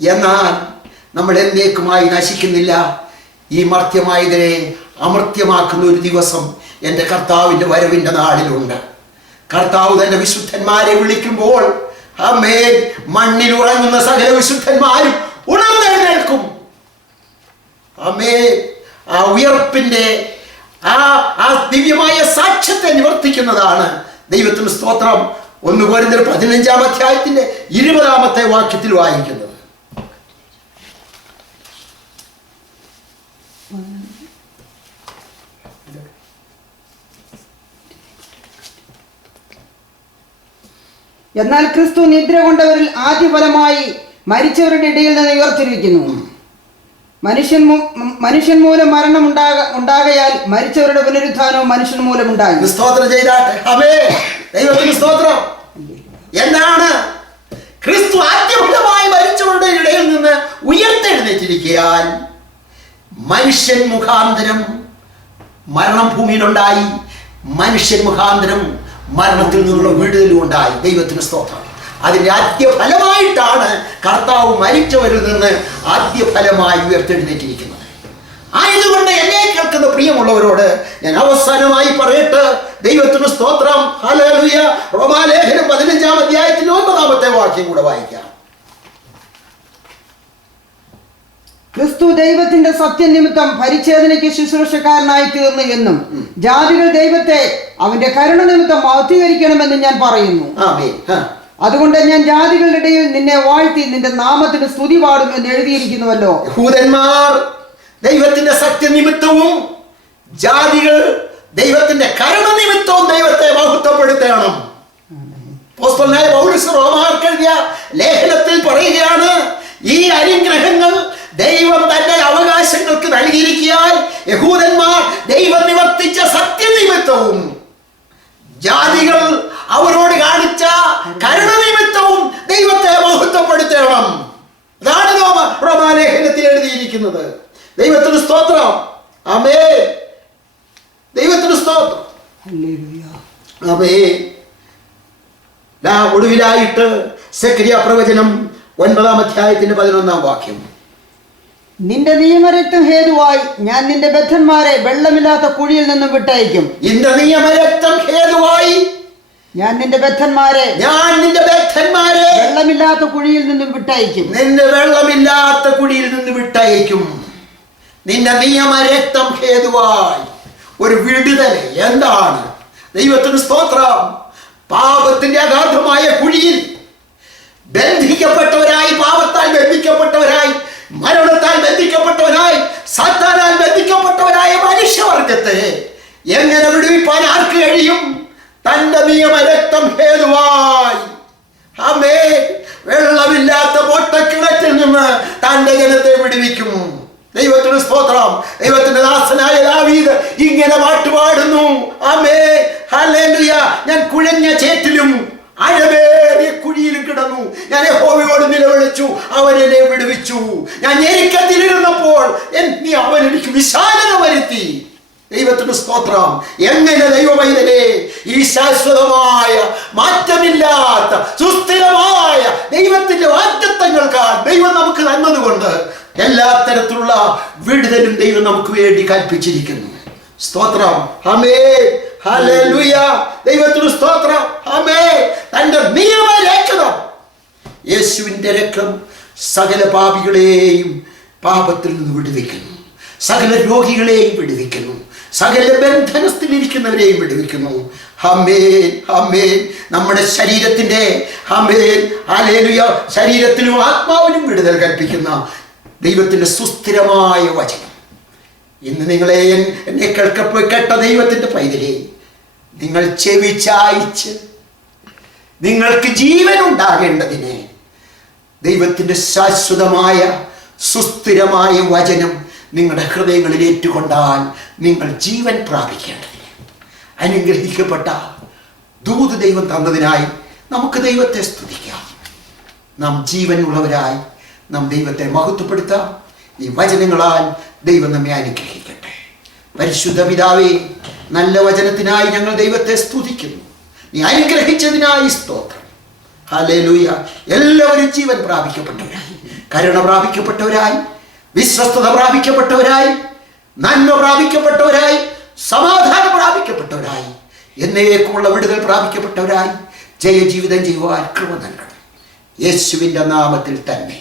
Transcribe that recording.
എന്നാൽ നമ്മൾ എന്നേക്കുമായി നശിക്കുന്നില്ല. ഈ മർത്യമായതിനെ അമർത്യമാക്കുന്ന ഒരു ദിവസം എൻ്റെ കർത്താവിൻ്റെ വരവിൻ്റെ നാളിലുണ്ട്. കർത്താവ് തന്നെ വിശുദ്ധന്മാരെ വിളിക്കുമ്പോൾ ആമേൻ, മണ്ണിൽ ഉറങ്ങുന്ന സകല വിശുദ്ധന്മാരും ഉണർന്നെഴുന്നേൽക്കും. ആമേൻ. ആ ഉയർപ്പിന്റെ ആ ദിവ്യമായ സാക്ഷ്യത്തെ നിവർത്തിക്കുന്നതാണ്. ദൈവത്തിന് സ്തോത്രം. 1 കൊരിന്ത്യർ 15-ാം അധ്യായത്തിന്റെ 20-ാമത്തെ വാക്യത്തിൽ വായിക്കുന്നത്. എന്നാൽ ക്രിസ്തു നിദ്ര കൊണ്ടവരിൽ ആദ്യഫലമായി മരിച്ചവരുടെ ഇടയിൽ നിന്ന് ഉയർത്തിരിക്കുന്നു. മനുഷ്യൻ മൂലം മരണം ഉണ്ടാകയാൽ മരിച്ചവരുടെ പുനരുത്ഥാനവും മനുഷ്യൻ മൂലം ഉണ്ടായി. സ്തോത്രം ചെയ്താട്ടെ. ആമേൻ. ദൈവത്തിന് സ്തോത്രം. എന്താണ്? ക്രിസ്തു ആദ്യഫലമായി മരിച്ചവരുടെ ഇടയിൽ നിന്ന് ഉയർത്തെഴുന്നേറ്റിരിക്കാൻ മനുഷ്യൻ മുഖാന്തരം മരണം ഭൂമിയിലുണ്ടായി. മനുഷ്യൻ മുഖാന്തരം മരണത്തിൽ നിന്നുള്ള വിടുതലും ഉണ്ടായി. ദൈവത്തിന് സ്തോത്രം. അതിൻ്റെ ആദ്യഫലമായിട്ടാണ് കർത്താവ് മരിച്ചവരിൽ നിന്ന് ആദ്യഫലമായി ഉയർത്തെഴുന്നേറ്റിരിക്കുന്നത്. ആയതുകൊണ്ട് എന്നെ കേൾക്കുന്ന പ്രിയമുള്ളവരോട് ഞാൻ അവസാനമായി പറയട്ടെ, ദൈവത്തിന് സ്തോത്രം. ഹല്ലേലൂയ. റോമാലേഖനം 15-ാം അധ്യായത്തിൽ 9-ാമത്തെ വാക്യം കൂടെ വായിക്കാം. ക്രിസ്തു ദൈവത്തിന്റെ സത്യനിമിത്തം പരിച്ഛേദനയ്ക്ക് ശുശ്രൂഷക്കാരനായി തീർന്നു എന്നും ജാതികൾ ദൈവത്തെ അവന്റെ കരുണ നിമിത്തം മഹത്വീകരിക്കണമെന്ന് ഞാൻ പറയുന്നു. അതുകൊണ്ട് ഞാൻ ജാതികളുടെ ഇടയിൽ നിന്നെ വാഴ്ത്തി നിന്റെ നാമത്തിന് സ്തുതി പാടും എന്ന് എഴുതിയിരിക്കുന്നുവല്ലോ. യഹൂദന്മാർ ദൈവത്തിന്റെ സത്യനിമിത്തവും ജാതികൾ ദൈവത്തിന്റെ കരുണ നിമിത്തവും ദൈവത്തെ മഹത്വപ്പെടുത്തണം. അപ്പോസ്തലനായ പൗലോസ് റോമാർക്ക് എഴുതിയ ലേഖനത്തിൽ പറയുകയാണ്, ഈ അനുഗ്രഹങ്ങൾ ദൈവം തന്റെ അവകാശങ്ങൾക്ക് നൽകിയിരിക്കാൻ യഹൂദന്മാർ ദൈവം നിവർത്തിച്ച സത്യനിമിത്തവും ജാതികൾ അവരോട് കാണിച്ച കരുണ നിമിത്തവും ദൈവത്തെ മഹത്വപ്പെടുത്തണം. അതാണ് റോമാലേഖനത്തിൽ എഴുതിയിരിക്കുന്നത്. ദൈവത്തിന് സ്തോത്രം. ആമേൻ. ദൈവത്തിന് സ്തോത്രം. ആമേൻ. ഒടുവിലായിട്ട് സെഖര്യാ പ്രവചനം 9-ാം അധ്യായത്തിന്റെ 11-ാം വാക്യം. നിന്റെ നിയമരക്തം ഹേതുവായി ഞാൻ നിന്റെ ബദ്ധന്മാരെ വെള്ളമില്ലാത്ത കുഴിയിൽ നിന്നും വിട്ടയക്കും. നിന്റെ നിയമരക്തം ഹേതുവായി ഞാൻ നിന്റെ ബദ്ധന്മാരെ വെള്ളമില്ലാത്ത കുഴിയിൽ നിന്നും വിട്ടയക്കും. നിന്റെ വെള്ളമില്ലാത്ത കുഴിയിൽ നിന്ന് വിട്ടയക്കും. നിന്റെ നിയമരക്തം ഹേതുവായി ഒരു വിടുതൽ. എന്താണ്? ദൈവത്തിന് സ്തോത്രം. പാപത്തിന്റെ അഗാധമായ കുഴിയിൽ ബന്ധിക്കപ്പെട്ടവരായി, പാപത്താൽ ബന്ധിക്കപ്പെട്ടവരായി, മരണത്താൽ ബന്ധിക്കപ്പെട്ടവരായി, സാത്താനാൽ ബന്ധിക്കപ്പെട്ടവരായ മനുഷ്യവർഗത്തെ എങ്ങനെ വിടുവിപ്പാൻ ആർക്ക് കഴിയും? തന്റെ നിയമരക്തം ഹേതുവായി. ആമേൻ. വെള്ളമില്ലാത്ത പൊട്ടക്കിണറ്റിൽ നിന്ന് തന്റെ ജനത്തെ വിടുവിക്കും. ദൈവത്തിന് സ്തോത്രം. ദൈവത്തിന്റെ ദാസനായ ദാവീദ് ഇങ്ങനെ പാട്ടുപാടുന്നു. ആമേൻ. ഹല്ലേലൂയ. ഞാൻ കുഴഞ്ഞ ചേറ്റിലും ആഴമേറിയ കുഴിയിലും കിടന്നു. ഞാൻ യഹോവയോട് നിലവിളിച്ചു, അവൻ എന്നെ വിടുവിച്ചു. ഞാൻ ഞെരുക്കത്തിലിരുന്നപ്പോൾ അവൻ എനിക്ക് വിശാലത വരുത്തി. ദൈവത്തിന് സ്തോത്രം. എങ്ങനെ ദൈവമൈതലേ ഈ ശാശ്വതമായ മാറ്റമില്ലാത്ത സുസ്ഥിരമായ ദൈവത്തിന്റെ വാഗ്ദത്തങ്ങൾക്കാൽ ദൈവം നമുക്ക് തന്നതുകൊണ്ട് എല്ലാ തരത്തിലുള്ള വിടുതലും ദൈവം നമുക്ക് വേണ്ടി കൽപ്പിച്ചിരിക്കുന്നു. സ്തോത്രം. ആമേൻ. ഹല്ലേലൂയ. ദൈവത്തിന് സ്തോത്രം. ആമേൻ. തന്റെ നിയമരക്തം, യേശുവിന്റെ രക്തം സകല പാപികളെയും പാപത്തിൽ നിന്ന് വിടുവിക്കുന്നു. സകല രോഗികളെയും വിടുവിക്കുന്നു. സകല ബന്ധനസ്ഥിലിരിക്കുന്നവരെയും വിടുവിക്കുന്നു. ആമേൻ. ആമേൻ. നമ്മുടെ ശരീരത്തിന്റെ ആമേൻ ഹല്ലേലൂയ ശരീരത്തിനും ആത്മാവിനും വിടുതൽ കൽപ്പിക്കുന്ന ദൈവത്തിന്റെ സുസ്ഥിരമായ വചനം ഇന്ന് എന്നെ കേട്ട ദൈവത്തിന്റെ പൈതലേ, നിങ്ങൾ ചെവിച്ചായിച്ച് നിങ്ങൾക്ക് ജീവൻ ഉണ്ടാകേണ്ടതിന് ദൈവത്തിന്റെ ശാശ്വതമായ സുസ്ഥിരമായ വചനം നിങ്ങളുടെ ഹൃദയങ്ങളിൽ ഏറ്റുകൊണ്ടാൽ നിങ്ങൾ ജീവൻ പ്രാപിക്കേണ്ടതിന് അനുഗ്രഹിക്കപ്പെട്ട ദൂത് ദൈവം തന്നതിനായി നമുക്ക് ദൈവത്തെ സ്തുതിക്കാം. നാം ജീവനുള്ളവരായി നാം ദൈവത്തെ മഹത്വപ്പെടുത്താം. ഈ വചനങ്ങളാൽ ദൈവം നമ്മെ അനുഗ്രഹിക്കട്ടെ. പരിശുദ്ധ പിതാവേ, നല്ല വചനത്തിനായി ഞങ്ങൾ ദൈവത്തെ സ്തുതിക്കുന്നു. നീ അനുഗ്രഹിച്ചതിനായി സ്തോത്രം. ഹല്ലേലൂയ. എല്ലാവരും ജീവൻ പ്രാപിക്കപ്പെട്ടവരായി കരുണ പ്രാപിക്കപ്പെട്ടവരായി, വിശ്വസ്തത പ്രാപിക്കപ്പെട്ടവരായി, നന്മ പ്രാപിക്കപ്പെട്ടവരായി, സമാധാനം പ്രാപിക്കപ്പെട്ടവരായി, എന്നേക്കുമുള്ള വിടുതൽ പ്രാപിക്കപ്പെട്ടവരായി ജയജീവിതം ചെയ്യുവാൻ കൃപ നൽകണം. യേശുവിൻ്റെ നാമത്തിൽ തന്നെ.